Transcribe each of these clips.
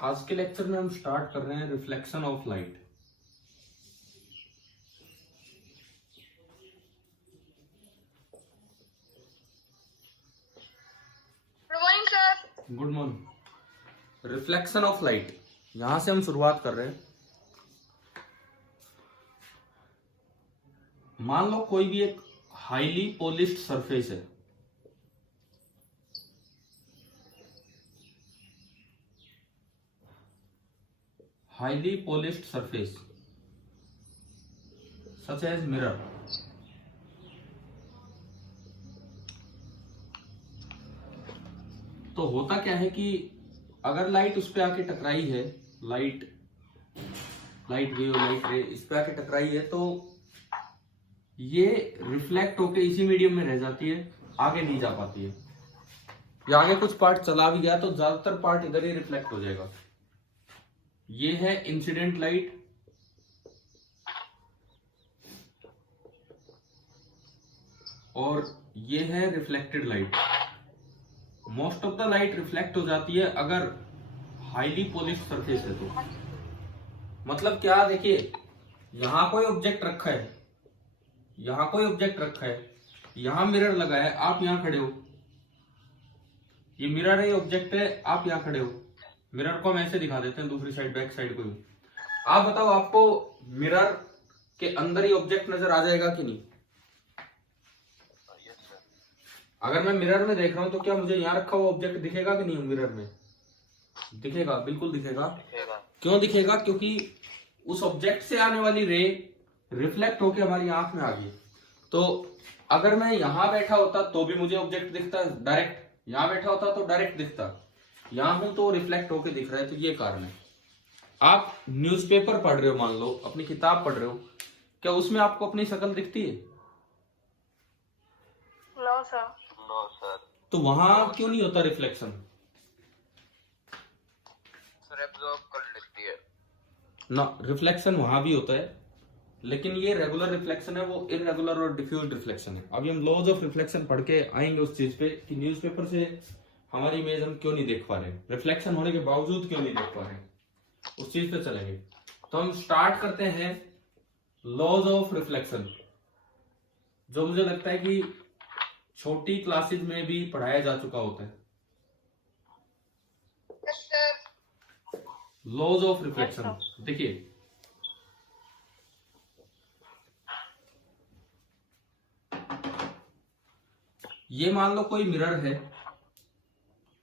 आज के लेक्चर में हम स्टार्ट कर रहे हैं reflection of light. Good morning sir. Good morning. Reflection of light, यहां से हम शुरुआत कर रहे हैं। मान लो कोई भी एक हाईली पॉलिश्ड सरफेस है, highly polished surface such as mirror. तो होता क्या है कि अगर लाइट उस पे आके टकराई है, लाइट वेव, लाइट रे इस पे आके टकराई है, तो ये रिफ्लेक्ट होके इसी मीडियम में रह जाती है, आगे नहीं जा पाती है। या आगे कुछ पार्ट चला भी गया तो ज्यादातर पार्ट इधर ही रिफ्लेक्ट हो जाएगा। ये है इंसिडेंट लाइट, और ये है reflected light. Most of the light reflect हो जाती है अगर हाईली पॉलिश सरफेस है तो। मतलब क्या, देखिए यहां कोई ऑब्जेक्ट रखा है, यहां कोई ऑब्जेक्ट रखा है, यहां मिरर लगा है, आप यहां खड़े हो, ये मिरर है, ये ऑब्जेक्ट है, आप यहां खड़े हो। मिरर को हम ऐसे दिखा देते हैं, दूसरी साइड बैक साइड को भी। आप बताओ, आपको मिरर के अंदर ही ऑब्जेक्ट नजर आ जाएगा कि नहीं? अगर मैं मिरर में देख रहा हूं तो क्या मुझे यहाँ रखा हुआ ऑब्जेक्ट दिखेगा कि नहीं? मिरर में दिखेगा, बिल्कुल दिखेगा। क्यों दिखेगा? क्योंकि उस ऑब्जेक्ट से आने वाली रे रिफ्लेक्ट होकर हमारी आंख में आ गई। तो अगर मैं यहां बैठा होता तो भी मुझे ऑब्जेक्ट दिखता डायरेक्ट, यहां बैठा होता तो डायरेक्ट दिखता, यहां हूं तो रिफ्लेक्ट होके दिख रहा है। तो ये कारण है। आप न्यूज़पेपर पढ़ रहे हो, मान लो अपनी किताब पढ़ रहे हो, क्या उसमें आपको अपनी शक्ल दिखती है? No sir. No sir. तो वहां क्यों नहीं होता रिफ्लेक्शन? सर एब्जॉर्ब कर लेती है ना, रिफ्लेक्शन वहां भी होता है, लेकिन ये रेगुलर रिफ्लेक्शन है, वो इररेगुलर और डिफ्यूज रिफ्लेक्शन है। अभी हम लॉज ऑफ रिफ्लेक्शन पढ़ के आएंगे उस चीज पे कि न्यूज़पेपर से हमारी इमेज हम क्यों नहीं देख पा रहे, रिफ्लेक्शन होने के बावजूद क्यों नहीं देख पा रहे, उस चीज पे चलेंगे। तो हम स्टार्ट करते हैं लॉज ऑफ रिफ्लेक्शन, जो मुझे लगता है कि छोटी क्लासेज में भी पढ़ाया जा चुका होता है। लॉज ऑफ रिफ्लेक्शन देखिए, ये मान लो कोई मिरर है,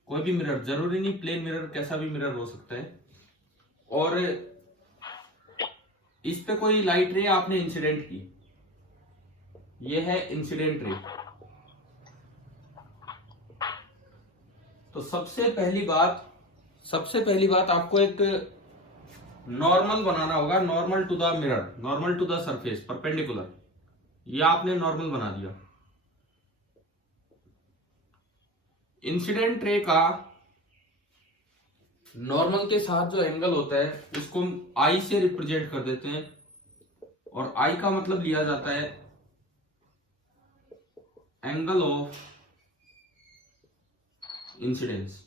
कोई भी मिरर, जरूरी नहीं प्लेन मिरर, कैसा भी मिरर हो सकता है, और इस पे कोई लाइट रे आपने इंसिडेंट की, ये है इंसिडेंट रे। तो सबसे पहली बात आपको एक नॉर्मल बनाना होगा, normal to the mirror, normal to the surface, perpendicular. ये आपने नॉर्मल बना दिया। इंसिडेंट रे का नॉर्मल के साथ जो एंगल होता है उसको हम आई से रिप्रेजेंट कर देते हैं, और आई का मतलब लिया जाता है angle of incidence.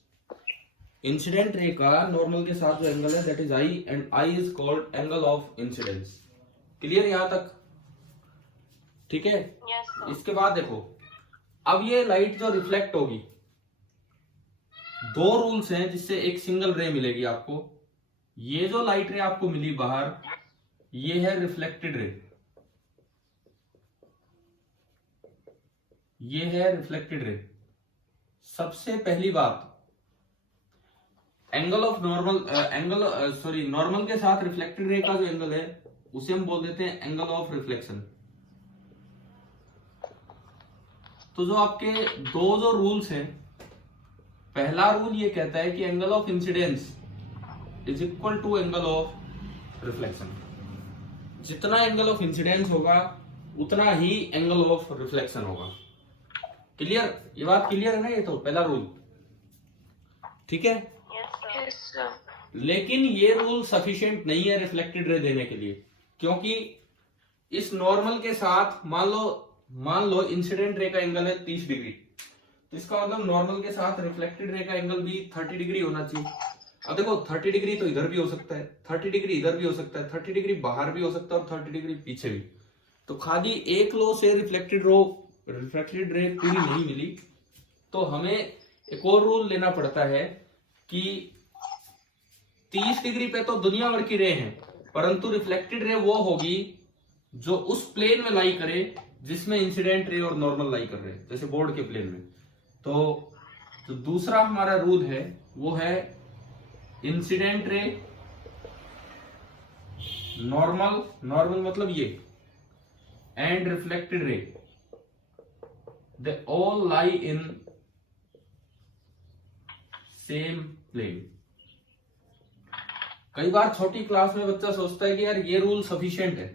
Incident ray का नॉर्मल के साथ जो एंगल है that is I, and I is called angle of incidence. Clear यहां तक? ठीक है। यस। इसके बाद देखो, अब ये लाइट जो रिफ्लेक्ट होगी, दो रूल्स हैं जिससे एक सिंगल रे मिलेगी आपको। ये जो लाइट रे आपको मिली बाहर, ये है रिफ्लेक्टेड रे, ये है रिफ्लेक्टेड रे। सबसे पहली बात, एंगल ऑफ नॉर्मल, नॉर्मल के साथ रिफ्लेक्टेड रे का जो एंगल है उसे हम बोल देते हैं एंगल ऑफ रिफ्लेक्शन। तो जो आपके दो रूल्स हैं, पहला रूल ये कहता है कि angle of incidence is equal to angle of reflection. जितना एंगल ऑफ इंसिडेंस होगा उतना ही एंगल ऑफ रिफ्लेक्शन होगा। क्लियर? ये बात क्लियर है ना? ये तो पहला रूल, ठीक है। Yes sir. लेकिन ये रूल सफिशिएंट नहीं है रिफ्लेक्टेड रे देने के लिए, क्योंकि इस नॉर्मल के साथ मान लो इंसिडेंट रे का एंगल है 30 डिग्री, तो इसका मतलब नॉर्मल के साथ रिफ्लेक्टेड रे का एंगल भी 30 डिग्री होना चाहिए। अब देखो 30 डिग्री तो इधर भी हो सकता है, 30 डिग्री इधर भी हो सकता है, 30 डिग्री बाहर भी हो सकता है और 30 डिग्री पीछे भी। तो खाली एक लो से रिफ्लेक्टेड रे पूरी नहीं मिली, तो हमें एक और रूल लेना पड़ता है कि 30 डिग्री पे तो दुनिया भर की रे है, परंतु रिफ्लेक्टेड रे वो होगी जो उस प्लेन में लाई करे जिसमें इंसिडेंट रे और नॉर्मल लाई कर रहे हैं, जैसे बोर्ड के प्लेन में। तो जो दूसरा हमारा रूल है वो है इंसिडेंट रे, नॉर्मल मतलब ये, and reflected ray, they all lie in same plane. कई बार छोटी क्लास में बच्चा सोचता है कि यार ये रूल सफिशिएंट है,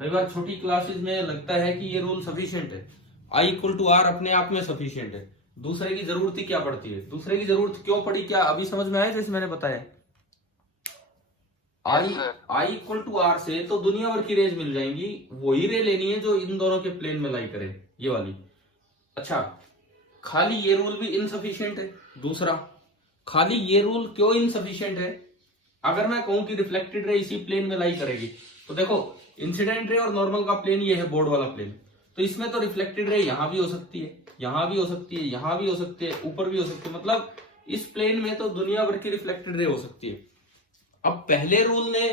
कई बार छोटी क्लासेस में लगता है कि ये रूल सफिशिएंट है, I इक्वल टू आर अपने आप में सफिशिएंट है, दूसरे की जरूरत ही क्या पड़ती है, दूसरे की जरूरत क्यों पड़ी, क्या अभी समझ में आया जैसे मैंने बताया। I इक्वल टू आर से तो दुनिया भर की रेज मिल जाएंगी, वही रे लेनी है जो इन दोनों के प्लेन में लाई करे, ये वाली। अच्छा, खाली ये रूल भी इनसफिशिएंट है। दूसरा, खाली ये रूल क्यों इनसफिशिएंट है, अगर मैं कहूं कि रिफ्लेक्टेड रे इसी प्लेन में लाई करेगी, तो देखो इंसिडेंट रे और नॉर्मल का प्लेन ये है, बोर्ड वाला प्लेन, तो इसमें तो रिफ्लेक्टेड रे यहां भी हो सकती है, यहां भी हो सकती है, यहां भी हो सकती है, ऊपर भी हो सकती है, मतलब इस प्लेन में तो दुनिया भर की रिफ्लेक्टेड रे हो सकती है। अब पहले रूल ने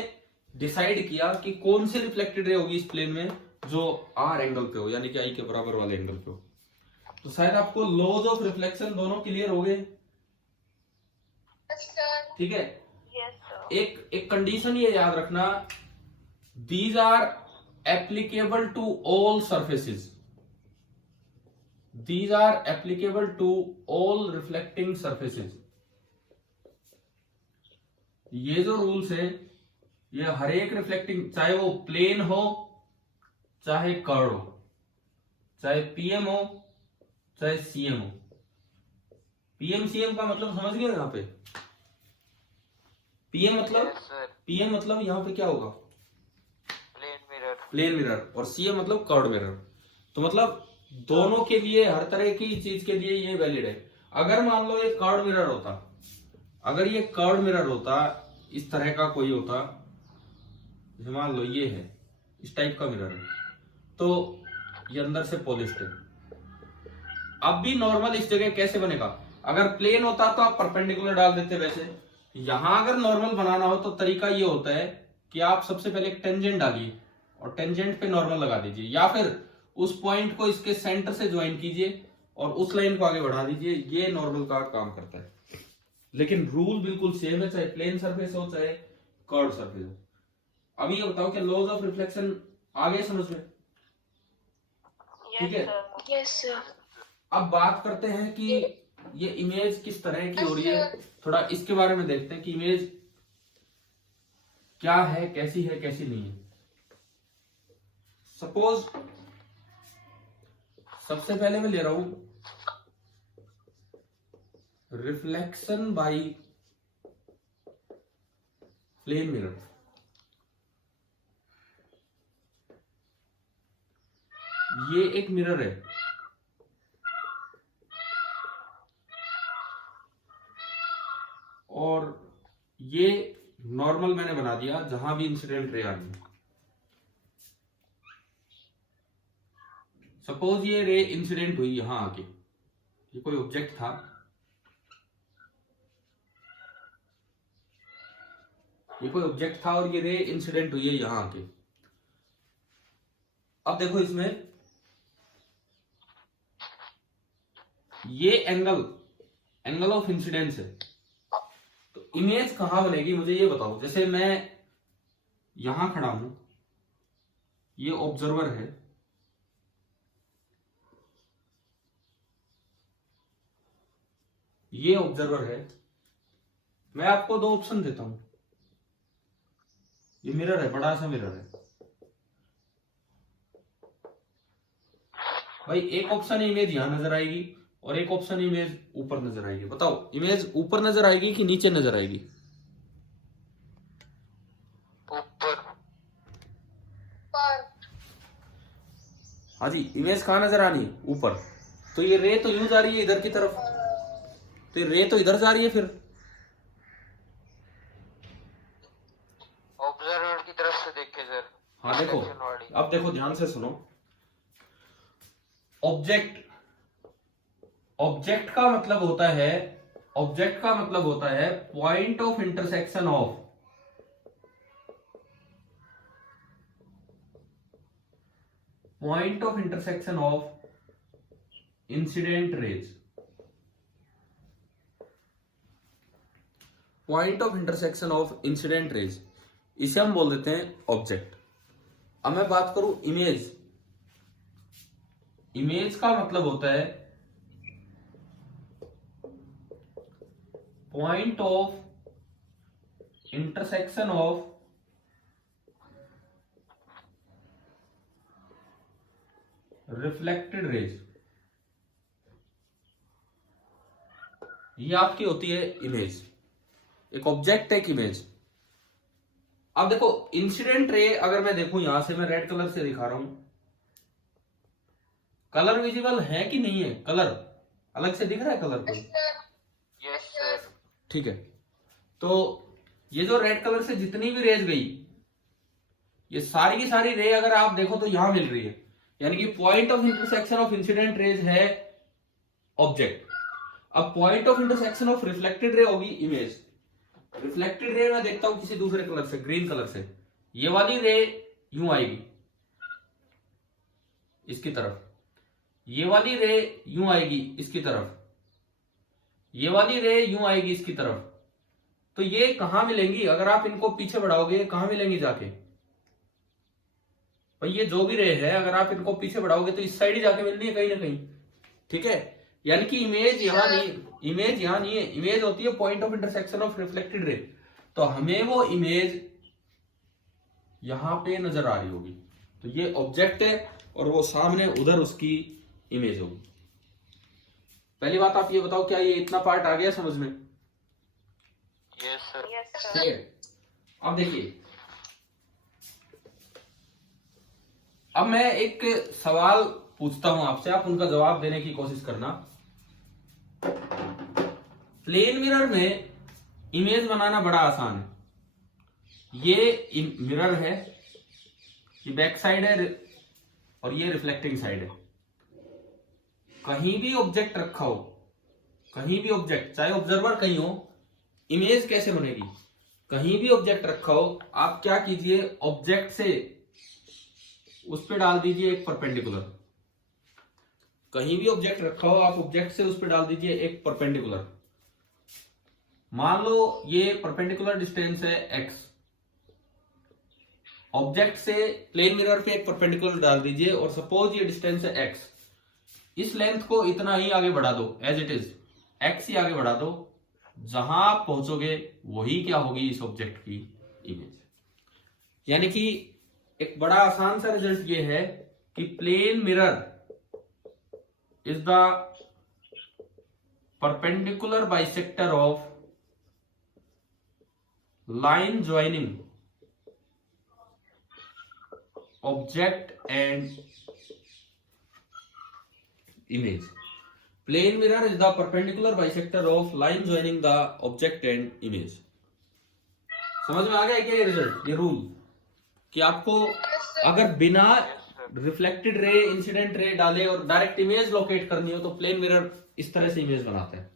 डिसाइड किया कि कौन सी रिफ्लेक्टेड रे होगी इस प्लेन में जो आर एंगल पे हो, यानी कि आई के बराबर वाले एंगल पे हो। तो शायद आपको लॉज ऑफ रिफ्लेक्शन दोनों क्लियर हो गए, ठीक है। एक कंडीशन ये याद रखना, these are applicable to all surfaces, these are applicable to all reflecting surfaces. ये जो रूल्स है ये हर एक रिफ्लेक्टिंग, चाहे वो प्लेन हो, चाहे कर्व हो, चाहे पीएम हो, चाहे सीएम हो। पीएम सीएम का मतलब समझ गए यहां पे, पीएम मतलब यहां पे क्या होगा, प्लेन मिरर, और सीएम मतलब कर्व मिरर। तो मतलब दोनों के लिए, हर तरह की चीज के लिए ये वैलिड है। अगर मान लो ये कर्व मिरर होता, अगर ये कर्व मिरर होता, इस तरह का कोई होता, जैसे मान लो ये है, इस टाइप का मिरर है, तो ये अंदर से पॉलिश्ड है। अब भी नॉर्मल इस जगह कैसे बनेगा, अगर प्लेन होता तो आप परपेंडिकुलर डाल देते, वैसे यहां अगर नॉर्मल बनाना हो तो तरीका ये होता है कि आप सबसे पहले एक टेंजेंट डालिए और टेंजेंट पे नॉर्मल लगा दीजिए, या फिर उस पॉइंट को इसके सेंटर से ज्वाइन कीजिए और उस लाइन को आगे बढ़ा दीजिए, ये नॉर्मल का काम करता है। लेकिन रूल बिल्कुल सेम है, चाहे प्लेन सरफेस हो चाहे कर्व सरफेस हो। अभी ये बताओ कि लॉज ऑफ रिफ्लेक्शन आ गए समझ में, ठीक है। Yes sir. अब बात करते हैं कि ये इमेज किस तरह की हो रही है, थोड़ा इसके बारे में देखते हैं कि इमेज क्या है, कैसी नहीं है। सपोज सबसे पहले मैं ले रहा हूं रिफ्लेक्शन बाय प्लेन मिरर। ये एक मिरर है, और ये नॉर्मल मैंने बना दिया जहां भी इंसिडेंट रे आ रही है। सपोज ये रे इंसिडेंट हुई यहां आके, ये कोई ऑब्जेक्ट था, और ये रे इंसिडेंट हुई है यहां आके। अब देखो इसमें ये एंगल ऑफ इंसिडेंस है, तो इमेज कहां बनेगी मुझे ये बताओ। जैसे मैं यहां खड़ा हूं, ये ऑब्जर्वर है, मैं आपको दो ऑप्शन देता हूं, ये मिरर है, बड़ा सा मिरर है भाई। एक ऑप्शन इमेज यहां नजर आएगी और एक ऑप्शन इमेज ऊपर नजर आएगी। बताओ इमेज ऊपर नजर आएगी कि नीचे नजर आएगी? ऊपर। हाँ जी, इमेज कहां नजर आनी है? ऊपर। तो ये रे तो यूं जा रही है इधर की तरफ, तो ये रे तो इधर जा रही है, फिर की तरफ से देखे सर। हाँ देखो, Reflection वाली। अब देखो ध्यान से सुनो। ऑब्जेक्ट ऑब्जेक्ट का मतलब होता है point of intersection of incident raise. Point of intersection of incident raise, इसे हम बोल देते हैं ऑब्जेक्ट। अब मैं बात करूं इमेज का मतलब होता है point of intersection of reflected raise. ये आपकी होती है इमेज। एक ऑब्जेक्ट है, एक इमेज। अब देखो इंसिडेंट रे, अगर मैं देखूं यहां से, मैं रेड कलर से दिखा रहा हूं, कलर विजिबल है कि नहीं है? कलर अलग से दिख रहा है कलर को? Yes sir. ठीक है, तो ये जो रेड कलर से जितनी भी रेज गई, ये सारी की सारी रे अगर आप देखो तो यहां मिल रही है, यानी कि point of intersection of incident raise है ऑब्जेक्ट। अब point of intersection of reflected ray होगी इमेज। रिफ्लेक्टेड रे मैं देखता हूं किसी दूसरे कलर से, ग्रीन कलर से, ये वाली रे यूं आएगी इसकी तरफ, ये वाली रे यूं आएगी इसकी तरफ, ये वाली रे यूं आएगी इसकी तरफ। तो ये कहां मिलेंगी? अगर आप इनको पीछे बढ़ाओगे कहां मिलेंगी जाके? भाई ये जो भी रे है, अगर आप इनको पीछे बढ़ाओगे तो इस साइड ही जाके मिलनी है कहीं ना कहीं। ठीक है, यानी कि इमेज यहां नहीं, इमेज यहां नहीं है, इमेज होती है point of intersection of reflected ray. तो हमें वो इमेज यहां पे नजर आ रही होगी, तो ये ऑब्जेक्ट है और वो सामने उधर उसकी इमेज होगी। पहली बात आप ये बताओ, क्या ये इतना पार्ट आ गया समझ में? Yes sir. ठीक है, अब देखिए, अब मैं एक सवाल पूछता हूं आपसे, आप उनका जवाब देने की कोशिश करना। प्लेन मिरर में इमेज बनाना बड़ा आसान है। ये मिरर है, ये बैक साइड है और ये रिफ्लेक्टिंग साइड है। कहीं भी ऑब्जेक्ट रखा हो, कहीं भी ऑब्जेक्ट, चाहे ऑब्जर्वर कहीं हो, इमेज कैसे बनेगी? कहीं भी ऑब्जेक्ट रखा हो, आप क्या कीजिए, ऑब्जेक्ट से उस पर डाल दीजिए एक परपेंडिकुलर। कहीं भी ऑब्जेक्ट रखा हो, आप ऑब्जेक्ट से उस पर डाल दीजिए एक परपेंडिकुलर। मान लो ये परपेंडिकुलर डिस्टेंस है x, ऑब्जेक्ट से प्लेन मिरर पे एक परपेंडिकुलर डाल दीजिए और सपोज ये डिस्टेंस है x। इस लेंथ को इतना ही आगे बढ़ा दो, एज इट इज x ही आगे बढ़ा दो, जहां आप पहुंचोगे वही क्या होगी, इस ऑब्जेक्ट की इमेज। यानी कि एक बड़ा आसान सा रिजल्ट ये है कि plane mirror is the perpendicular bisector of line joining object and image. Plane mirror is the perpendicular bisector of line joining the object and image. समझ में आ गया क्या ये रिजल्ट, ये रूल, कि आपको अगर बिना रिफ्लेक्टेड रे, इंसिडेंट रे डाले और डायरेक्ट इमेज लोकेट करनी हो तो प्लेन मिरर इस तरह से इमेज बनाते हैं।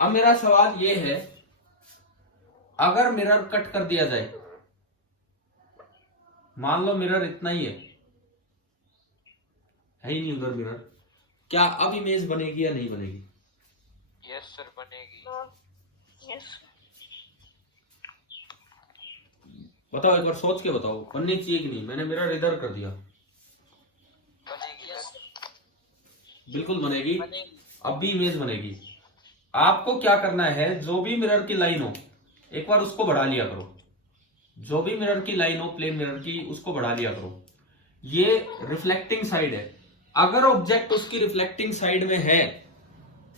अब मेरा सवाल ये है, अगर मिरर कट कर दिया जाए, मान लो मिरर इतना ही है ही नहीं उधर मिरर, क्या अब इमेज बनेगी या नहीं बनेगी? यस सर बनेगी। यस। बताओ, एक बार सोच के बताओ, बननी चाहिए कि नहीं? मैंने मिरर इधर कर दिया, बनेगी सर। बिल्कुल बनेगी, अब भी इमेज बनेगी। आपको क्या करना है, जो भी मिरर की लाइन हो एक बार उसको बढ़ा लिया करो, जो भी मिरर की लाइन हो प्लेन मिरर की उसको बढ़ा लिया करो। ये रिफ्लेक्टिंग साइड है, अगर ऑब्जेक्ट उसकी रिफ्लेक्टिंग साइड में है,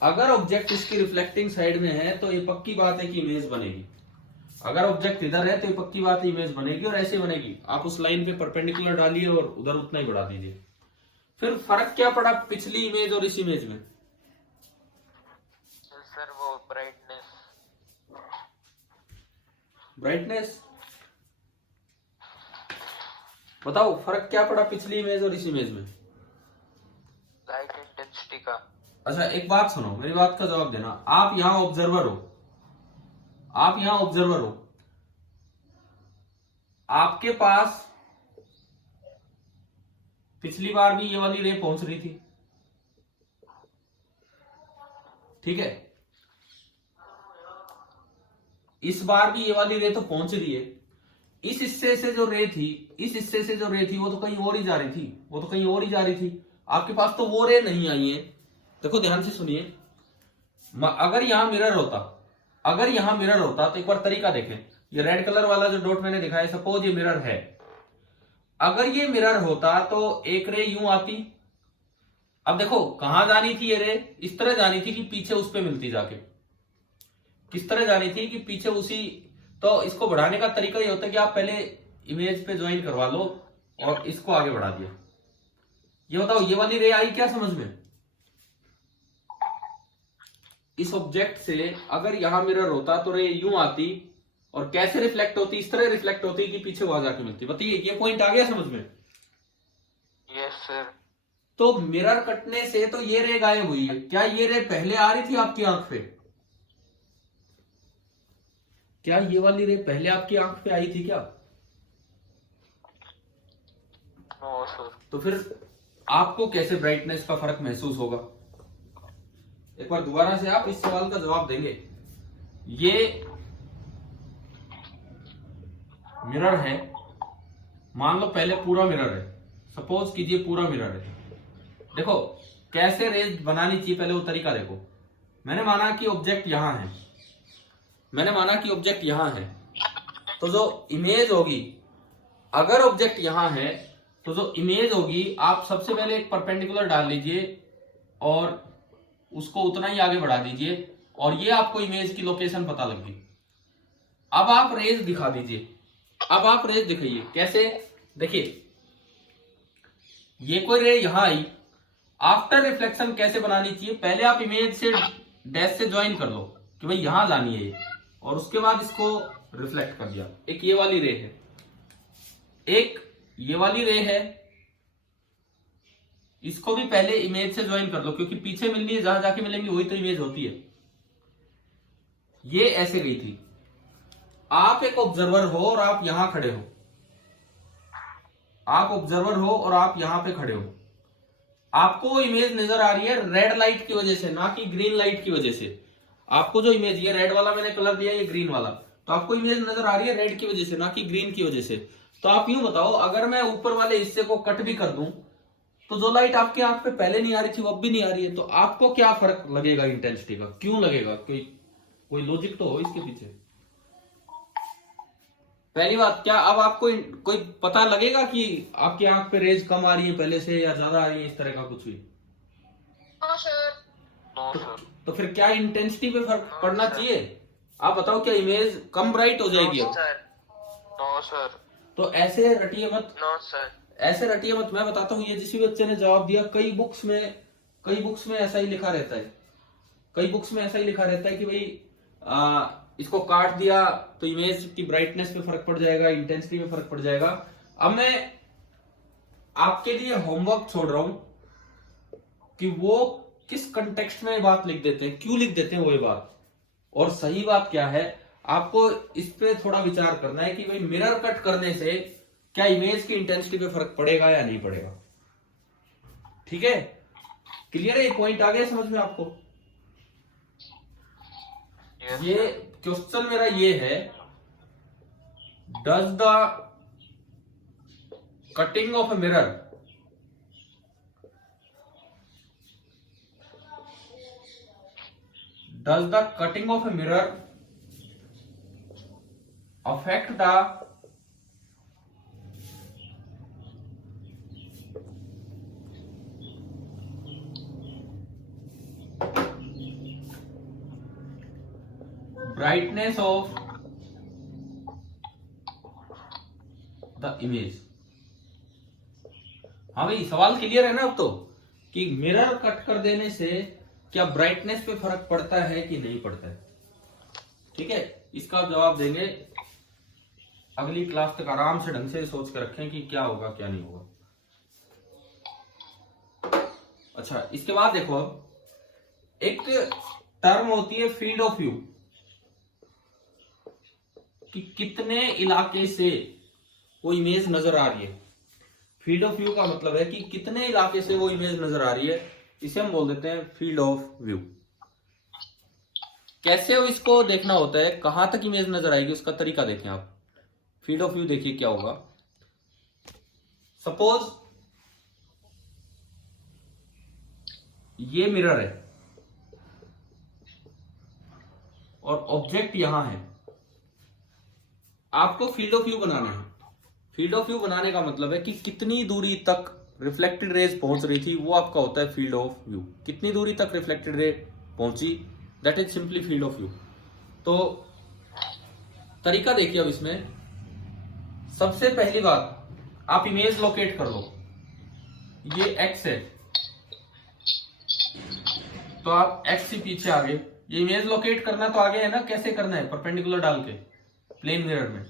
अगर ऑब्जेक्ट उसकी रिफ्लेक्टिंग साइड में है तो ये पक्की बात है कि इमेज बनेगी। अगर ऑब्जेक्ट इधर है तो ये पक्की बात है इमेज बनेगी, और ऐसे बनेगी। आप उस लाइन पे परपेंडिकुलर डालिए और उधर उतना ही बढ़ा दीजिए। फिर फर्क क्या पड़ा पिछली इमेज और इस इमेज में? सर वो ब्राइटनेस। ब्राइटनेस बताओ फर्क क्या पड़ा पिछली इमेज और इस इमेज में? लाइट इंटेंसिटी का। अच्छा एक बात सुनो, मेरी बात का जवाब देना। आप यहां ऑब्जर्वर हो, आप यहां ऑब्जर्वर हो, आपके पास पिछली बार भी ये वाली रे पहुंच रही थी, ठीक है? इस बार भी ये वाली रे तो पहुंच रही है। इस हिस्से से जो रे थी, इस हिस्से से जो रे थी वो तो कहीं और ही जा रही थी, वो तो कहीं और ही जा रही थी। आपके पास तो वो रे नहीं आई है। देखो ध्यान से सुनिए, अगर यहां मिरर होता, अगर यहां मिरर होता तो एक बार तरीका देखें। ये रेड कलर वाला जो डॉट मैंने दिखाया, सपोज ये मिरर है। अगर ये मिरर होता तो एक रे यूं आती। अब देखो कहां जानी थी ये रे? इस तरह जानी थी कि पीछे उस पे मिलती जाके। किस तरह जानी थी कि पीछे उसी। तो इसको बढ़ाने का तरीका ये होता है कि आप पहले इमेज पे ज्वाइन करवा लो और इसको आगे बढ़ा दिया। ये बताओ ये वाली रे आई क्या समझ में? इस ऑब्जेक्ट से अगर यहां मिरर होता तो रे यूं आती और कैसे रिफ्लेक्ट होती? इस तरह रिफ्लेक्ट होती कि पीछे वहां जाके मिलती। बताइए ये पॉइंट आ गया समझ में? Yes sir. तो मिरर कटने से तो ये रे गायब हुई है। क्या ये रे पहले आ रही थी आपकी आंख पे? क्या ये वाली रे पहले आपकी आंख पे आई थी क्या? No sir. तो फिर आपको कैसे ब्राइटनेस का फर्क महसूस होगा? एक बार दोबारा से आप इस सवाल का जवाब देंगे। ये मिरर है, मान लो पहले पूरा मिरर है, सपोज कीजिए पूरा मिरर है। देखो कैसे रेज बनानी चाहिए, पहले वो तरीका देखो। मैंने माना कि ऑब्जेक्ट यहां है, मैंने माना कि ऑब्जेक्ट यहां है, तो जो इमेज होगी, अगर ऑब्जेक्ट यहां है तो जो इमेज होगी, आप सबसे पहले एक परपेंडिकुलर डाल लीजिए और उसको उतना ही आगे बढ़ा दीजिए और ये आपको इमेज की लोकेशन पता लग गई। अब आप रेज दिखा दीजिए, अब आप रेज दिखाइए। कैसे? देखिए ये कोई रे यहां आई, आफ्टर रिफ्लेक्शन कैसे बनानी चाहिए? पहले आप इमेज से डैश से ज्वाइन कर लो कि भाई यहां जानी है ये, और उसके बाद इसको रिफ्लेक्ट कर दिया। एक ये वाली रे है, एक ये वाली रे है, इसको भी पहले इमेज से ज्वाइन कर लो क्योंकि पीछे मिलनी है, जहां जाके मिलेंगी वही तो इमेज होती है। ये ऐसे गई थी। आप एक ऑब्जर्वर हो और आप यहां खड़े हो, आप ऑब्जर्वर हो और आप यहां पे खड़े हो। आपको इमेज नजर आ रही है रेड लाइट की वजह से, ना कि ग्रीन लाइट की वजह से। आपको जो इमेज, ये रेड वाला मैंने कलर दिया, ये ग्रीन वाला, तो आपको इमेज नजर आ रही है रेड की वजह से, ना कि ग्रीन की वजह से। तो आप यूं बताओ, अगर मैं ऊपर वाले हिस्से को कट भी कर दूं तो जो लाइट आपकी आंख पे पहले नहीं आ रही थी वो अब भी नहीं आ रही है, तो आपको क्या फर्क लगेगा इंटेंसिटी का? क्यों लगेगा? कोई लॉजिक तो हो इसके पीछे। पहली बात, क्या अब आपको कोई पता लगेगा कि आपकी आंख पे रेज कम आ रही है पहले से या ज्यादा आ रही है, इस तरह का कुछ भी? No sir. No sir. तो फिर क्या इंटेंसिटी पे फर्क पड़ना चाहिए? आप बताओ, क्या इमेज कम ब्राइट हो जाएगी अब? No sir. तो ऐसे रटिए मत, नो सर। ऐसे रटिए मत। मैं बताता हूँ, ये जिस भी बच्चे ने जवाब दिया, कई बुक्स में ऐसा ही लिखा रहता है, कई बुक्स में ऐसा ही लिखा रहता है कि भाई इसको काट दिया तो इमेज की ब्राइटनेस पे फर्क पड़ जाएगा, इंटेंसिटी में फर्क पड़ जाएगा। अब मैं आपके लिए होमवर्क छोड़ रहा हूं कि वो किस कंटेक्स्ट में बात लिख देते हैं, क्यों लिख देते हैं वो ये बात, और सही बात क्या है। आपको इस पे थोड़ा विचार करना है कि भाई मिरर कट करने से क्या इमेज की इंटेंसिटी पे फर्क पड़ेगा या नहीं पड़ेगा। ठीक है, क्लियर है? पॉइंट आ गया समझ में आपको? Yes, ये क्वेश्चन मेरा ये है, does the cutting of a mirror does the cutting of a mirror affect the brightness of the image? हाँ भाई, सवाल क्लियर है ना अब तो, कि मिरर कट कर देने से क्या ब्राइटनेस पे फर्क पड़ता है कि नहीं पड़ता है? ठीक है, इसका जवाब देंगे अगली क्लास तक आराम से ढंग से सोच के रखें कि क्या होगा क्या नहीं होगा। अच्छा, इसके बाद देखो, अब एक टर्म होती है फील्ड ऑफ व्यू, कि कितने इलाके से वो इमेज नजर आ रही है। फील्ड ऑफ व्यू का मतलब है कि कितने इलाके से वो इमेज नजर आ रही है, इसे हम बोल देते हैं फील्ड ऑफ व्यू। कैसे वो इसको देखना होता है, कहां तक इमेज नजर आएगी, उसका तरीका देखें आप। फील्ड ऑफ व्यू देखिए क्या होगा। सपोज ये मिरर है और ऑब्जेक्ट यहां है, आपको फील्ड ऑफ व्यू बनाना है। फील्ड ऑफ व्यू बनाने का मतलब है कि कितनी दूरी तक रिफ्लेक्टेड रेज पहुंच रही थी, वो आपका होता है फील्ड ऑफ व्यू। कितनी दूरी तक रिफ्लेक्टेड रे पहुंची, that is simply field of view. तो तरीका देखिए अब इसमें। सबसे पहली बात, आप इमेज लोकेट कर लो। ये एक्स है, तो आप एक्स से पीछे आगे, ये इमेज लोकेट करना तो आगे है ना, कैसे करना है, परपेंडिकुलर डाल के, प्लेन मिरर में,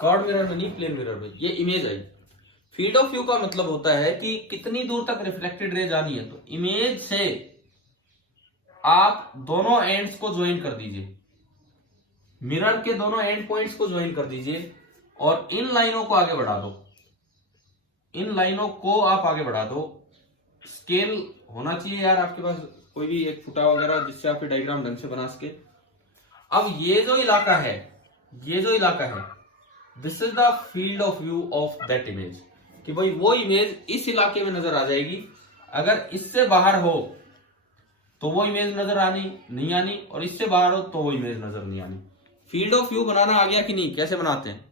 कर्व मिरर में नहीं, प्लेन मिरर में। ये image I. Field of view का मतलब होता है कि कितनी दूर तक रिफ्लेक्टेड रे जानी है। तो इमेज से आप दोनों एंड्स को ज्वाइन कर दीजिए, मिरर के दोनों एंड पॉइंट्स को ज्वाइन कर दीजिए और इन लाइनों को आगे बढ़ा दो। इन लाइनों को आप आगे बढ़ा दो। स्केल होना चाहिए यार आपके पास, कोई भी एक फुटा वगैरह, जिससे आप डायग्राम ढंग से बना सके। अब ये जो इलाका है, ये जो इलाका है, this is the field of view of that image, कि भाई वो इमेज इस इलाके में नजर आ जाएगी। अगर इससे बाहर हो तो वो इमेज नजर आनी नहीं आनी, और इससे बाहर हो तो वो इमेज नजर नहीं आनी। फील्ड ऑफ व्यू बनाना आ गया कि नहीं, कैसे बनाते हैं?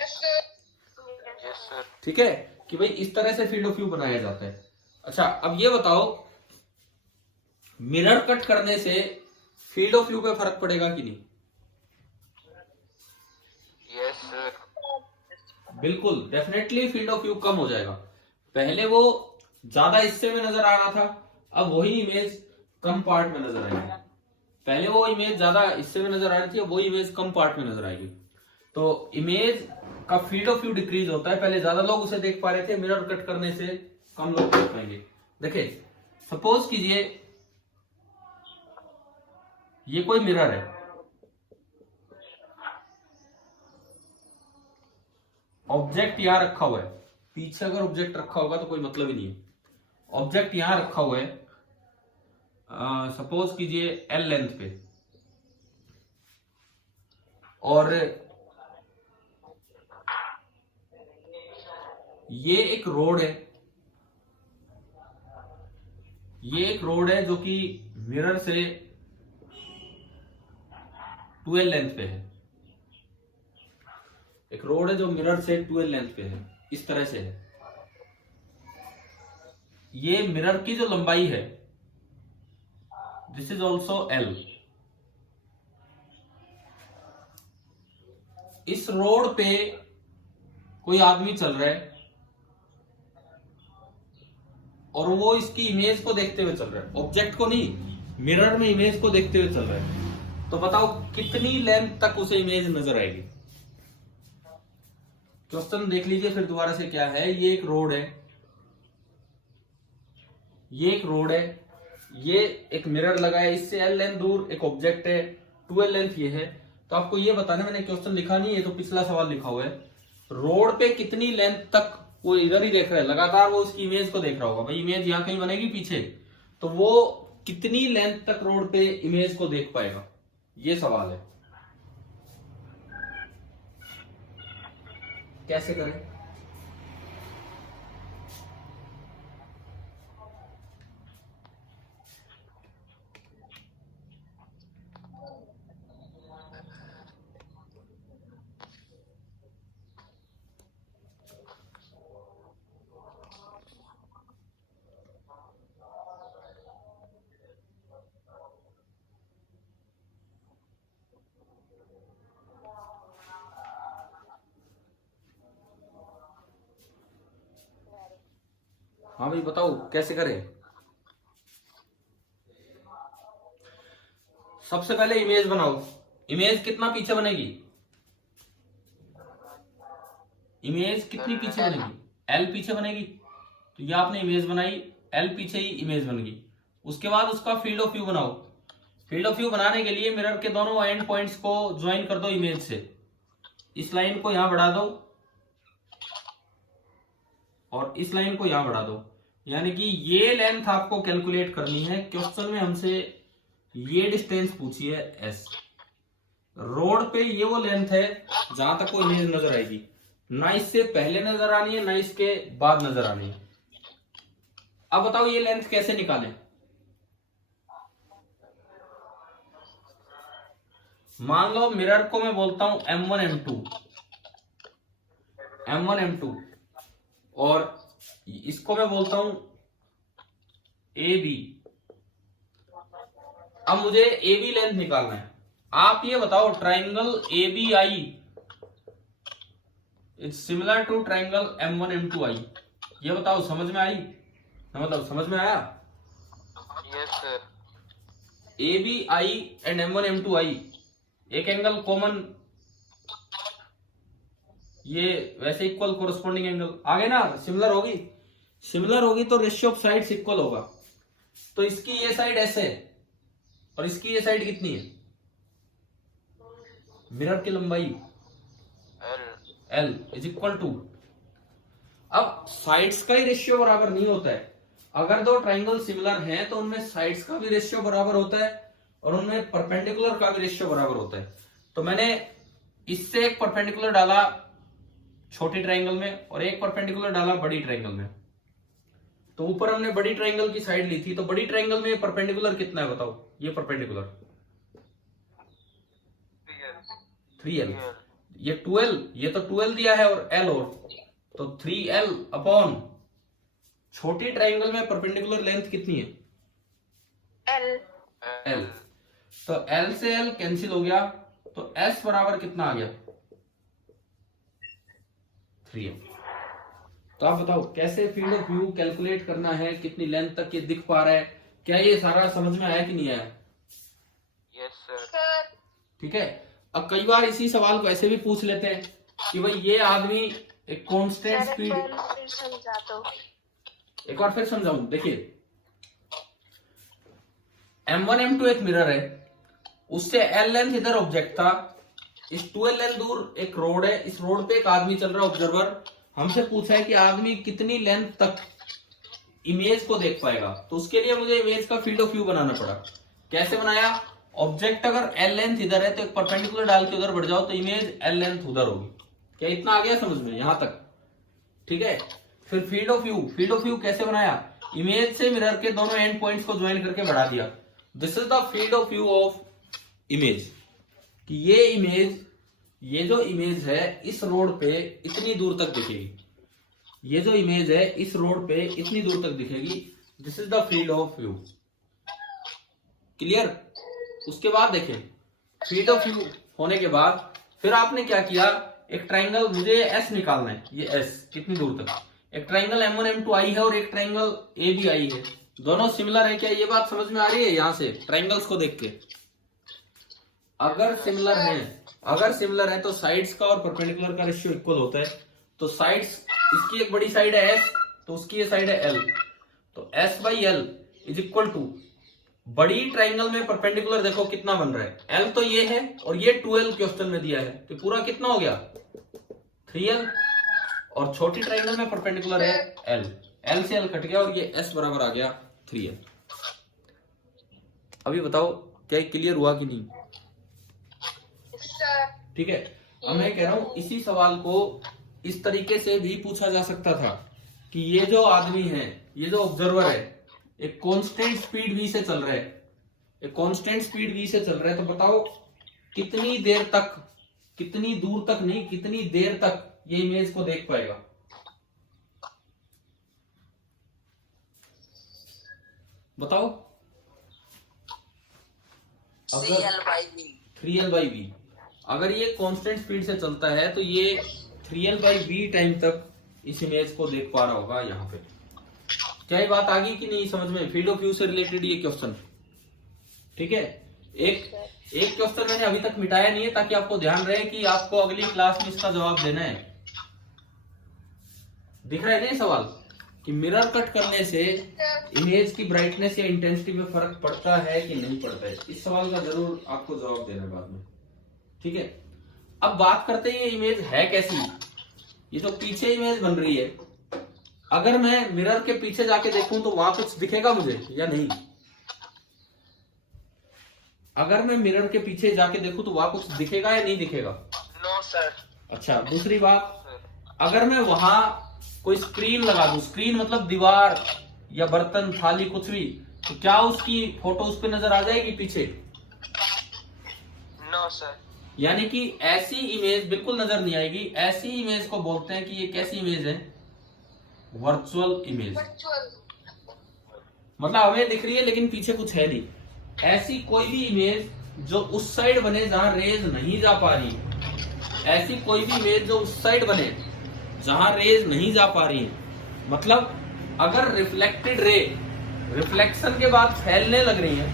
Yes sir. Yes sir. ठीक है, कि भाई इस तरह से फील्ड ऑफ व्यू बनाया जाता है। अच्छा, अब ये बताओ, मिरर कट करने से फील्ड ऑफ व्यू पे फर्क पड़ेगा कि नहीं? Yes sir. बिल्कुल, डेफिनेटली फील्ड ऑफ व्यू कम हो जाएगा। पहले वो ज्यादा हिस्से में नजर आ रहा था, अब वही इमेज कम पार्ट में नजर आएगी। पहले वो इमेज ज्यादा हिस्से में नजर आ रही थी, अब वही इमेज कम पार्ट में नजर आएगी। तो इमेज का फील्ड ऑफ व्यू डिक्रीज होता है। पहले ज्यादा लोग उसे देख पा रहे थे, मिरर कट करने से कम लोग देख पाएंगे। देखिए, सपोज कीजिए ये कोई मिरर है, ऑब्जेक्ट यहां रखा हुआ है। पीछे अगर ऑब्जेक्ट रखा होगा तो कोई मतलब ही नहीं है। ऑब्जेक्ट यहां रखा हुआ है, सपोज कीजिए एल लेंथ पे, और ये एक रोड है, ये एक रोड है जो कि मिरर से 12 लेंथ पे है। एक रोड है जो मिरर से 12 लेंथ पे है, इस तरह से है। ये मिरर की जो लंबाई है, दिस इज ऑल्सो एल। इस रोड पे कोई आदमी चल रहा है और वो इसकी इमेज को देखते हुए चल रहा है, ऑब्जेक्ट को नहीं, मिरर में इमेज को देखते हुए चल रहा है। तो बताओ कितनी लेंथ तक उसे इमेज नजर आएगी? क्वेश्चन देख लीजिए फिर दोबारा से। क्या है, ये एक रोड है, ये एक रोड है, ये एक मिरर लगा है, इससे एल लेंथ दूर एक ऑब्जेक्ट है, 12 लेंथ ये है। तो आपको ये बताना, मैंने क्वेश्चन लिखा नहीं है, तो पिछला सवाल लिखा हुआ है, रोड पे कितनी लेंथ तक वो इधर ही देख रहा है, लगातार वो उसकी इमेज को देख रहा होगा। भाई इमेज यहां कहीं बनेगी पीछे, तो वो कितनी लेंथ तक रोड पे इमेज को देख पाएगा, ये सवाल है। कैसे करें? हाँ भाई बताओ कैसे करें। सबसे पहले इमेज बनाओ। इमेज कितना पीछे बनेगी? इमेज कितनी पीछे बनेगी, एल पीछे बनेगी। तो ये आपने इमेज बनाई, एल पीछे ही इमेज बन गई। उसके बाद उसका फील्ड ऑफ व्यू बनाओ। फील्ड ऑफ व्यू बनाने के लिए मिरर के दोनों एंड पॉइंट्स को ज्वाइन कर दो इमेज से। इस लाइन को यहां बढ़ा दो और इस लाइन को यहां बढ़ा दो, यानी कि ये लेंथ आपको कैलकुलेट करनी है। क्वेश्चन में हमसे ये डिस्टेंस पूछी है एस। रोड पे ये वो लेंथ है जहां तक वो इमेज नजर आएगी, ना इससे पहले नजर आनी है ना इसके बाद नजर आनी है। अब बताओ ये लेंथ कैसे निकालें। मान लो मिरर को मैं बोलता हूं M1 M2 और इसको मैं बोलता हूं AB। अब मुझे AB लेंथ निकालना है। आप ये बताओ triangle ABI it's similar to triangle M1 M2I। ये बताओ समझ में आई, मतलब समझ में आया? Yes sir. ABI and M1 M2I एक एंगल कॉमन, ये वैसे इक्वल कोरस्पॉन्डिंग एंगल आगे ना, सिमिलर होगी तो रेशियो ऑफ साइड्स इक्वल होगा। तो इसकी ये साइड ऐसे और इसकी ये साइड कितनी है, मिरर की लंबाई L इज इक्वल टू। अब साइड्स का ही रेशियो बराबर नहीं होता है। अगर दो ट्राइंगल सिमिलर हैं तो उनमें साइड्स का भी रेशियो बराबर होता है और उनमें परपेंडिकुलर का भी रेशियो बराबर होता है। तो मैंने इससे एक परपेंडिकुलर डाला छोटी ट्राइंगल में और एक परपेंडिकुलर डाला बड़ी ट्राइंगल में। तो ऊपर हमने बड़ी ट्राइंगल की साइड ली थी, तो बड़ी ट्राइंगल में परपेंडिकुलर कितना है बताओ, ये परपेंडिकुलर 3L, ये 2L, ये तो 2L दिया है और L और, तो 3L अपॉन छोटी ट्राइंगल में परपेंडिकुलर लेंथ कितनी है L। तो L से L कैंसिल हो गया, तो S बराबर कितना आ गया 3L। तो आप बताओ कैसे फील्ड ऑफ व्यू कैलकुलेट करना है, कितनी लेंथ तक ये दिख पा रहा है, क्या ये सारा समझ में आया कि नहीं आया? Yes sir. सर ठीक है। अब कई बार इसी सवाल को ऐसे भी पूछ लेते हैं कि भाई ये आदमी एक कांस्टेंट स्पीड, फिर समझा दो। एक बार फिर समझाऊं। देखिए M1 M2 एक मिरर है, उससे L लेंथ इधर ऑब्जेक्ट था, इस 2L लेंथ दूर एक रोड है, इस रोड पे एक आदमी चल रहा है ऑब्जर्वर। हमसे पूछा है कि आदमी कितनी लेंथ तक इमेज को देख पाएगा, तो उसके लिए मुझे इमेज का फील्ड ऑफ व्यू बनाना पड़ा। कैसे बनाया? ऑब्जेक्ट अगर L लेंथ इधर है तो एक परपेंडिकुलर डाल के उधर बढ़ जाओ तो इमेज L लेंथ उधर होगी। क्या इतना आ गया समझ में यहां तक? ठीक है। फिर फील्ड ऑफ व्यू कैसे बनाया? इमेज से मिरर के दोनों एंड पॉइंट्स को ज्वाइन करके बढ़ा दिया। This is the field of view of image, कि ये इमेज, ये जो इमेज है इस रोड पे इतनी दूर तक दिखेगी, ये जो इमेज है इस रोड पे इतनी दूर तक दिखेगी। This is the field of view. Clear? उसके बाद देखिए फील्ड ऑफ व्यू होने के बाद फिर आपने क्या किया, एक ट्राइंगल, मुझे एस निकालना है, ये एस कितनी दूर तक, एक ट्राइंगल M1 M2I है और एक ट्राइंगल ABI है, दोनों सिमिलर है। क्या ये बात समझ में आ रही है? यहां से ट्राइंगल्स को देख के अगर सिमिलर है तो साइड्स का और परपेंडिकुलर का रेशियो इक्वल होता है। तो साइड्स, इसकी एक बड़ी साइड है S, तो उसकी ये साइड है L, तो S/L इज इक्वल टू, बड़ी ट्राइंगल में परपेंडिकुलर देखो कितना बन रहा है, L तो ये है और ये 2L क्वेश्चन में दिया है, तो पूरा कितना हो गया 3L, और छोटी ट्राइंगल में परपेंडिकुलर है L से L कट गया और ये S बराबर आ गया 3L। अभी बताओ क्या क्लियर हुआ कि नहीं? सर ठीक है। अब मैं कह रहा हूं इसी सवाल को इस तरीके से भी पूछा जा सकता था कि ये जो आदमी है, ये जो ऑब्जर्वर है, एक कांस्टेंट स्पीड v से चल रहा है, एक कांस्टेंट स्पीड v से चल रहा है, तो बताओ कितनी देर तक, कितनी दूर तक नहीं, कितनी देर तक ये इमेज को देख पाएगा? बताओ। अगर 3L/v, अगर ये कांस्टेंट स्पीड से चलता है तो ये 3L/v टाइम तक इस इमेज को देख पा रहा होगा यहाँ पे। क्या ये बात आ गई कि नहीं समझ में? फील्ड ऑफ व्यू से रिलेटेड ये क्वेश्चन, ठीक है। एक क्वेश्चन मैंने अभी तक मिटाया नहीं है ताकि आपको ध्यान रहे कि आपको अगली क्लास में इसका जवाब देना है। दिख रहा है ना ये सवाल कि मिरर कट करने से इमेज की ब्राइटनेस या इंटेंसिटी पे फर्क पड़ता है कि नहीं पड़ता है? इस सवाल का जरूर आपको जवाब देना है बाद में, ठीक है। अब बात करते हैं ये इमेज है कैसी। ये तो पीछे इमेज बन रही है, अगर मैं मिरर के पीछे जाके देखूं तो वहां कुछ दिखेगा मुझे या नहीं? अगर मैं मिरर के पीछे जाके देखूं तो वहां कुछ दिखेगा या नहीं दिखेगा? No sir. अच्छा, दूसरी बात, अगर मैं वहां कोई स्क्रीन लगा दूं, स्क्रीन मतलब दीवार या बर्तन थाली कुछ भी, तो क्या उसकी फोटो उस पर नजर आ जाएगी पीछे? No sir. यानी कि ऐसी इमेज बिल्कुल नजर नहीं आएगी। ऐसी इमेज को बोलते हैं कि ये कैसी इमेज है? Virtual image. वर्चुअल। मतलब हमें दिख रही है लेकिन पीछे कुछ है नहीं। ऐसी कोई भी इमेज जो उस साइड बने जहां रेज नहीं जा पा रही, ऐसी कोई भी इमेज जो उस साइड बने जहां रेज नहीं जा पा रही, मतलब अगर रिफ्लेक्टेड रे रिफ्लेक्शन के बाद फैलने लग रही है,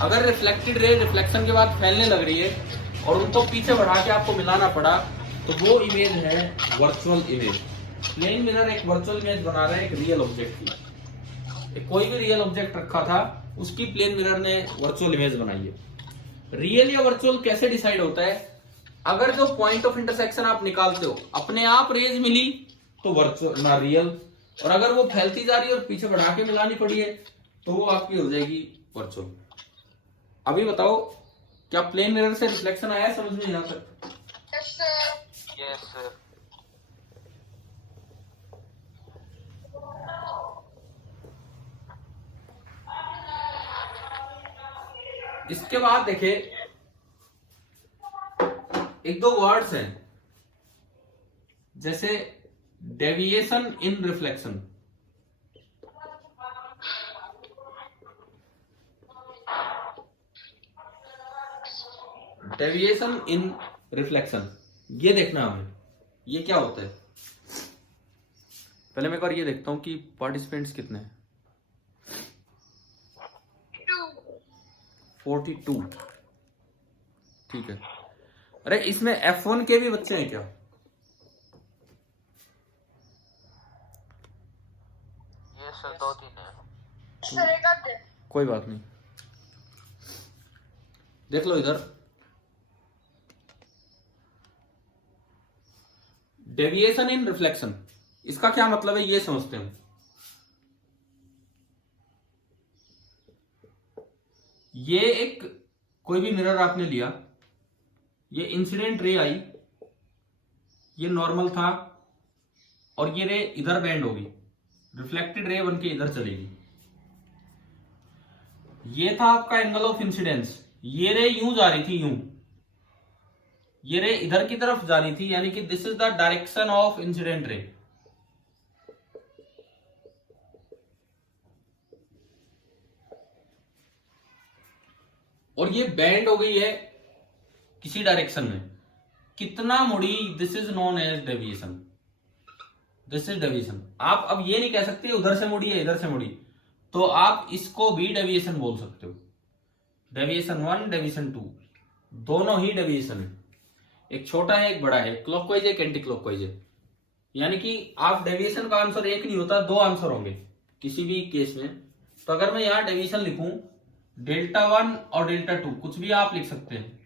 अगर रिफ्लेक्टेड रे रिफ्लेक्शन के बाद फैलने लग रही है और उनको पीछे बढ़ा के आपको मिलाना पड़ा, तो वो इमेज है वर्चुअल इमेज। प्लेन मिरर एक वर्चुअल इमेज बना रहा है एक रियल ऑब्जेक्ट की। कोई भी रियल ऑब्जेक्ट रखा था उसकी प्लेन मिरर ने वर्चुअल इमेज बनाई है। रियल या वर्चुअल कैसे डिसाइड होता है? अगर जो पॉइंट ऑफ इंटरसेक्शन आप निकालते हो अपने आप रेज मिली तो वर्चुअल ना रियल, और अगर वो फैलती जा रही है और पीछे बढ़ा के मिलानी पड़ी है तो वो आपकी हो जाएगी वर्चुअल। अभी बताओ, क्या प्लेन मिरर से रिफ्लेक्शन आया है समझ में यहां तक? Yes sir. Yes sir. इसके बाद देखिए एक दो वर्ड्स हैं जैसे डेविएशन इन रिफ्लेक्शन। डेविएशन इन रिफ्लेक्शन, ये देखना हमें, ये क्या होता है। पहले मैं एक बार ये देखता हूं कि पार्टिसिपेंट्स कितने हैं। 42, ठीक है। अरे इसमें F1 के भी बच्चे हैं क्या? यस सर, 2-3 है। सर एक आध है। कोई बात नहीं, देख लो इधर। डेविएशन इन रिफ्लेक्शन, इसका क्या मतलब है ये समझते हैं। ये एक कोई भी मिरर आपने लिया, ये इंसिडेंट रे आई, ये नॉर्मल था और ये रे इधर बैंड होगी, रिफ्लेक्टेड रे बन के इधर चलेगी। ये था आपका एंगल ऑफ इंसिडेंस, ये रे यूं जा रही थी, यूं ये रे इधर की तरफ जा रही थी, यानी कि this is the direction of incident ray. और ये बैंड हो गई है किसी डायरेक्शन में, कितना मुड़ी, this is known as deviation. This is deviation. आप अब ये नहीं कह सकते उधर से मुड़ी है इधर से मुड़ी, तो आप इसको भी डेविएशन बोल सकते हो। डेविएशन 1, डेविएशन 2, दोनों ही डेविएशन है। एक छोटा है एक बड़ा है, क्लॉकवाइज एक एंटी क्लॉकवाइज है। यानी कि आप डेविएशन का आंसर एक नहीं होता, दो आंसर होंगे किसी भी केस में। तो अगर मैं यहां डेविएशन लिखूं Δ1 और Δ2, कुछ भी आप लिख सकते हैं।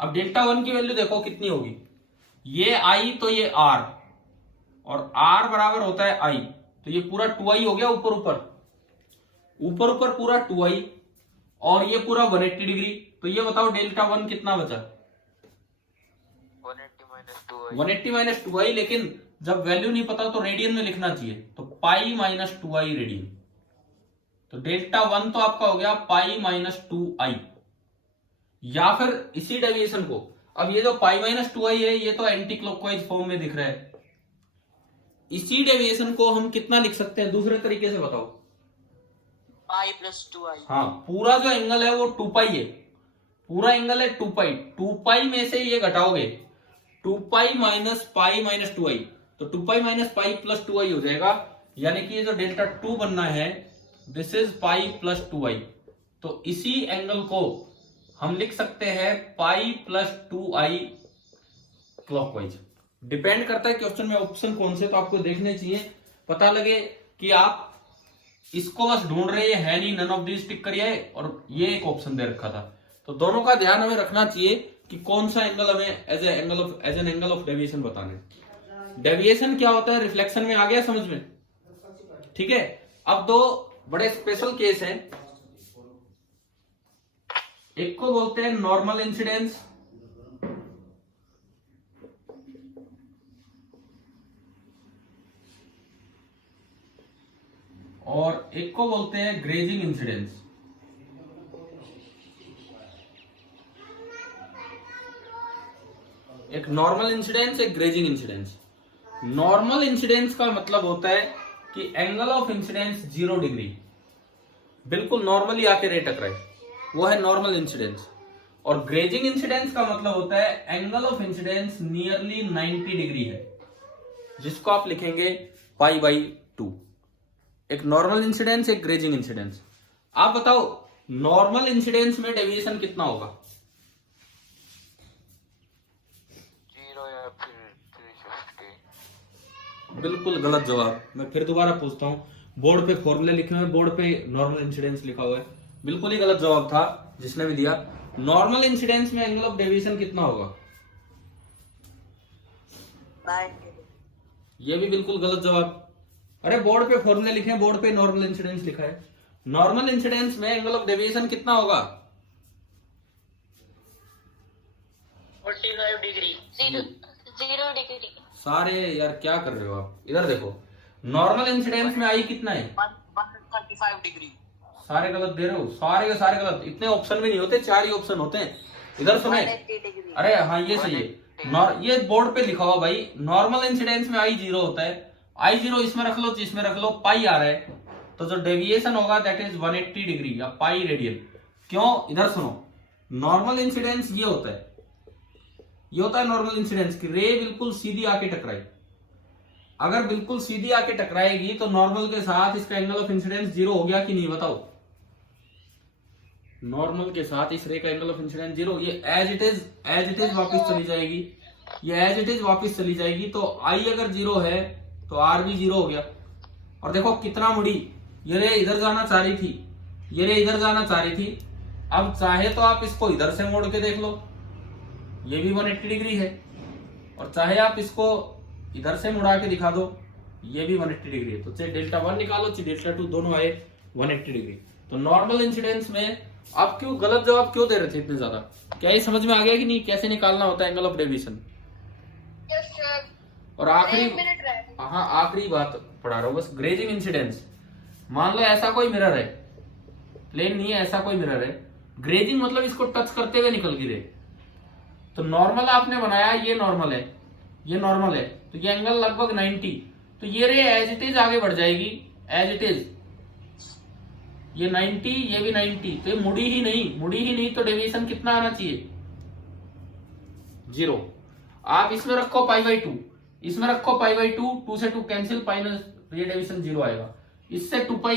अब Δ1 की वैल्यू देखो कितनी होगी, ये I तो ये R, और R बराबर होता है I, तो ये पूरा 2I हो गया ऊपर ऊपर, ऊपर ऊपर पूरा 2I, और ये पूरा 180 डिग्री। तो ये बताओ Δ1 कितना बचा? 180 माइनस 2I, लेकिन जब वैल्यू नहीं पता तो रेडियन में लिखना चाहिए, तो पाई माइनस 2I रेडियन। तो Δ1 तो आपका हो गया पाई माइनस 2I। या फिर इसी डेविएशन को, अब ये जो पाई माइनस 2I है ये तो एंटी क्लॉकवाइज फॉर्म में दिख रहा है, इसी डेविएशन को हम कितना लिख सकते हैं दूसरे तरीके से बताओ? Pi plus 2I। हाँ, पूरा जो एंगल है वो 2π है, पूरा एंगल है 2π, 2π में से ये घटाओगे 2π माइनस पाई माइनस 2I, तो 2π माइनस पाई प्लस 2I हो जाएगा। यानी कि ये जो Δ2 बनना है this is pi plus 2I। तो इसी एंगल को हम लिख सकते हैं pi plus 2I clockwise. Depend करता है क्वेश्चन में ऑप्शन कौन से, तो आपको देखने चाहिए, पता लगे कि आप इसको बस ढूंढ रहे हैं, है नहीं, नन ऑफ दिस टिक करिए, और ये एक ऑप्शन दे रखा था। तो दोनों का ध्यान हमें रखना चाहिए कि कौन सा एंगल हमें as an angle of deviation बताना है। डेविएशन क्या होता है, रिफ्लेक्शन में आ गया समझ में, ठीक है। अब दो बड़े स्पेशल केस हैं, एक को बोलते हैं नॉर्मल इंसिडेंस, और एक को बोलते हैं ग्रेजिंग इंसिडेंस। एक नॉर्मल इंसिडेंस, एक ग्रेजिंग इंसिडेंस। नॉर्मल इंसिडेंस का मतलब होता है कि एंगल ऑफ इंसिडेंस 0 डिग्री, बिल्कुल नॉर्मली आके रे टकराए, वो है नॉर्मल इंसिडेंस। और ग्रेजिंग इंसिडेंस का मतलब होता है angle of incidence nearly 90 degree है, जिसको आप लिखेंगे π/2। एक नॉर्मल इंसिडेंस, एक ग्रेजिंग इंसिडेंस। आप बताओ नॉर्मल इंसिडेंस में डेविएशन कितना होगा? 0 या फिर 350। बिल्कुल गलत जवाब। मैं फिर दोबारा पूछता हूँ, बोर्ड पे फॉर्मूले लिखे हुए हैं, बोर्ड पे नॉर्मल इंसिडेंस लिखा हुआ है, बिल्कुल ही गलत जवाब था जिसने भी दिया। नॉर्मल इंसिडेंस में एंगल ऑफ डेविएशन कितना होगा? 90. ये भी बिल्कुल गलत जवाब। अरे बोर्ड पे फॉर्मूले लिखे हैं, बोर्ड पे नॉर्मल इंसिडेंस लिखा है। नॉर्मल इंसिडेंस में एंगल ऑफ डेविएशन कितना होगा? 45 डिग्री. 0 डिग्री. सारे यार क्या कर रहे हो आप, इधर देखो। नॉर्मल इंसिडेंस में आई कितना है? 135 डिग्री. सारे गलत दे रहे हो, सारे के सारे गलत। इतने ऑप्शन भी नहीं होते, 4 ही ऑप्शन होते हैं। इधर सुने, 180 डिग्री. अरे हाँ ये सही है। ये बोर्ड पे लिखा हुआ भाई, नॉर्मल इंसिडेंस में आई 0 होता है। आई 0 इसमें रख लो, इसमें रख लो, पाई आ रहा है, तो जो डेविएशन होगा दैट इज 180 डिग्री या पाई रेडियन। क्यों? इधर सुनो, नॉर्मल इंसिडेंस ये होता है, ये होता है नॉर्मल इंसिडेंस की रे बिल्कुल सीधी आके टकराए। अगर बिल्कुल सीधी आके टकराएगी तो नॉर्मल के साथ इसका एंगल ऑफ इंसिडेंस 0 हो गया कि नहीं, बताओ। नॉर्मल के साथ इस रे का एंगल ऑफ इंसिडेंस 0, ये एज इट इज वापस चली जाएगी, ये एज इट इज वापस चली जाएगी। तो आई अगर 0 है तो आर भी 0 हो गया। और देखो कितना मुड़ी, ये रे इधर जाना चाह रही थी, ये रे इधर जाना चाह रही थी। अब चाहे तो आप इसको इधर से मोड़ के देख लो, ये भी 180 डिग्री है, और चाहे आप इसको इधर से मुड़ा के दिखा दो, ये भी 180 डिग्री है। तो चाहे Δ1 निकालो चाहे Δ2, दोनों आए 180 डिग्री। तो नॉर्मल इंसिडेंस में आप क्यों गलत जवाब क्यों दे रहे थे इतने ज्यादा? क्या ये समझ में आ गया कि नहीं, कैसे निकालना होता है angle of deviation? Yes sir. और आखिरी, 1 मिनट रह गया. हाँ आखिरी बात पढ़ा रहा हूँ बस। ग्रेजिंग इंसिडेंस, मान लो ऐसा कोई मिरर है, प्लेन नहीं है, ऐसा कोई मिरर है, ग्रेजिंग मतलब इसको टच करते हुए निकल गिरे। तो नॉर्मल आपने बनाया, ये नॉर्मल है, ये नॉर्मल है, तो ये एंगल लगभग 90, तो ये रे एज इट इज आगे बढ़ जाएगी, एज इट इज ये 90, ये भी 90, तो ये मुड़ी ही नहीं, तो डेविएशन कितना आना चाहिए? 0। आप इसमें रखो π/2, इसमें रखो π/2, 2 से 2 कैंसिल, माइनस, ये डेविएशन 0 आएगा। इससे 2π,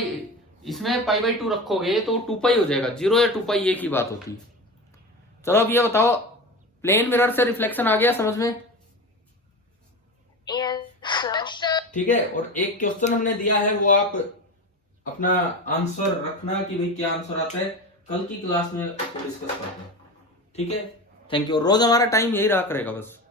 इसमें π/2 रखोगे तो 2π हो जाएगा। 0 या 2π एक ही बात होती है। चलो अब ये बताओ, प्लेन मिरर से रिफ्लेक्शन आ गया समझ में? Yes sir. ठीक है। और एक क्वेश्चन हमने दिया है, वो आप अपना आंसर रखना कि भाई क्या आंसर आता है, कल की क्लास में डिस्कस करते हैं। ठीक है, थैंक यू। रोज हमारा टाइम यही रहा करेगा बस।